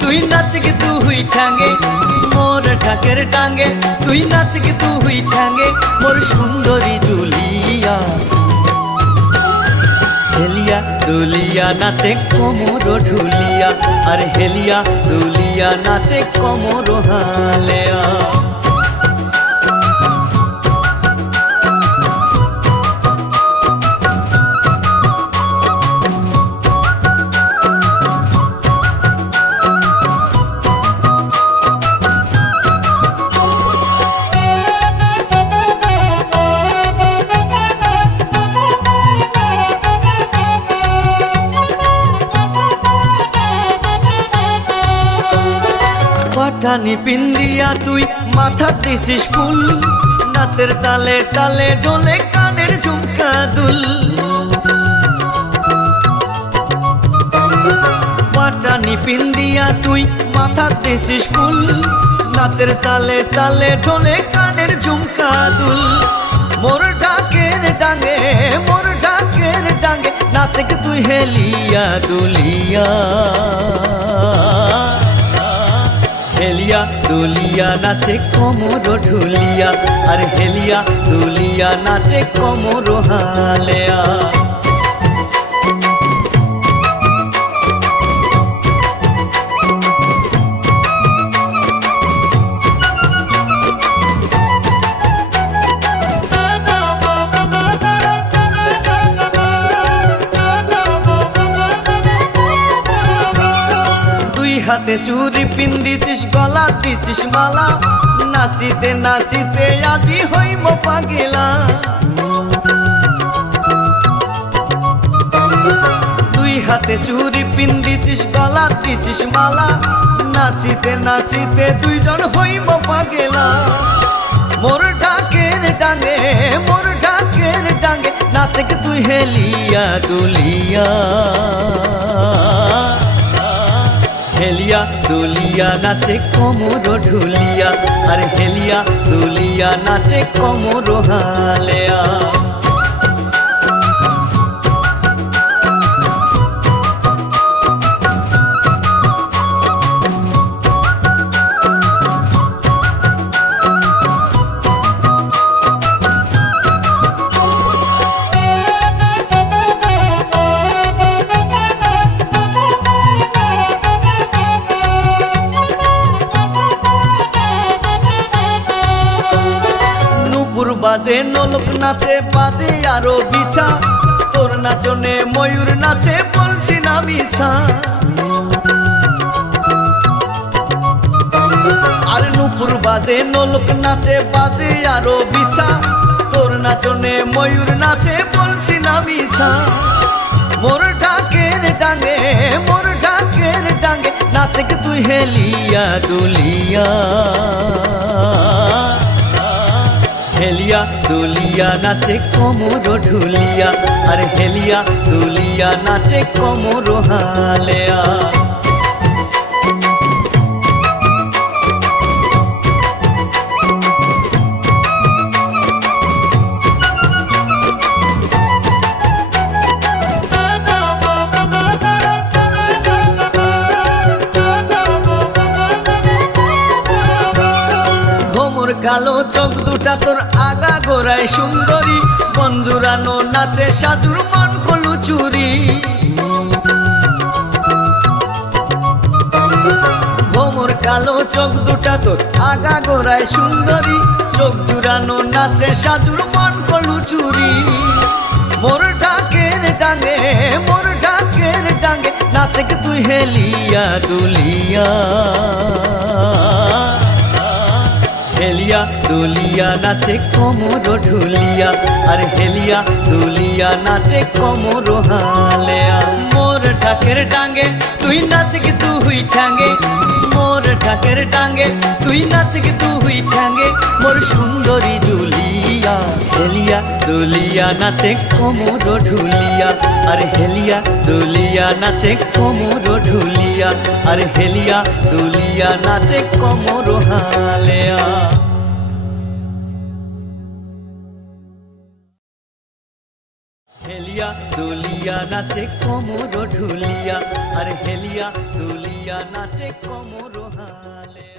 তুই নাচ গে তুই ঠাঙ্গে মোর ঢাকের ডাঙ্গে তুই নাচ গে তুই ঠাঙ্গে মোর সুন্দরী জুলিয়া হেলিয়া দুলিয়া নাচে কোমর ঢুলিয়া আর হেলিয়া দুলিয়া নাচে কোমর হালেয়া পাঠানি পিন্দিয়া তুই মাথা দিছিস ফুল নাচের তালে তালে ডোলে কানের ঝুমকা দুল পাঠানি পিন্দিয়া তুই মাথা দিছিস ফুল নাচের তালে তালে ডোলে কানের ঝুমকা দুল মোর ঢাকের ডাঙ্গে নাচে তুই হেলিয়া দুলিয়া হেলিয়া দুলিয়া নাচে কোমর ঢুলিয়া আর হেলিয়া দুলিয়া নাচে কোমর হালেয়া হাতে চুরি পিন্দিছিস গলা দিছিস মালা নাচিতে নাচিতে আজি হইব পাগলা দুই হাতে চুরি পিন্দিছিস গলা দিছিস মালা নাচিতে নাচিতে দুইজন হইব পাগলা মোর ঢাকের ডাঙ্গে নাচে তুই হেলিয়া দুলিয়া হেলিয়া দুলিয়া নাচে কোমর ঢুলিয়া আর হেলিয়া দুলিয়া নাচে কোমর হালেয়া বাজে নোলক নাচে বাজে আরো বিছা তোর নাচনে ময়ূর নাচে বলছি না মিছা আর নুপুর বাজে নোলক নাচে বাজে আরো বিছা তোর নাচনে ময়ূর নাচে বলছি না মিছা মোর ঢাকের ডাঙ্গে নাচে তুই হেলিয়া দুলিয়া হেলিয়া দুলিয়া নাচে কোমর ঢুলিয়া আর হেলিয়া দুলিয়া নাচে কোমর হালেয়া কালো চোখ দুটা তোর আগা গোড়ায় সুন্দরী বঞ্জুরানো নাচে সাজুর মন কলু চুরি ভোমর কালো চোখ দুটা তোর আগা গোড়ায় সুন্দরী চোখ জুড়ানো নাচে সাজুর মন কলু চুরি মোর ঢাকের ডাঙ্গে নাচে তুই হেলিয়া দুলিয়া হেলিয়া দুলিয়া নাচে কোমর ঢুলিয়া আর হেলিয়া দুলিয়া নাচে কোমর হালেয়া মোর ঢাকের ডাঙ্গে তুই নাচ গে তুই ঠাঙ্গে মোর ঢাকের ডাঙ্গে তুই নাচ গে তুই ঠাঙ্গে মোর সুন্দরী জুলিয়া হেলিয়া দুলিয়া নাচে কোমর ঢুলিয়া আর হেলিয়া দুলিয়া নাচে কোমর ঢুলিয়া আর হেলিয়া দুলিয়া নাচে কোমর হালেয়া। হেলিয়া দুলিয়া নাচে কোমর ঢুলিয়া, আর হেলিয়া দুলিয়া নাচে কোমর হালে।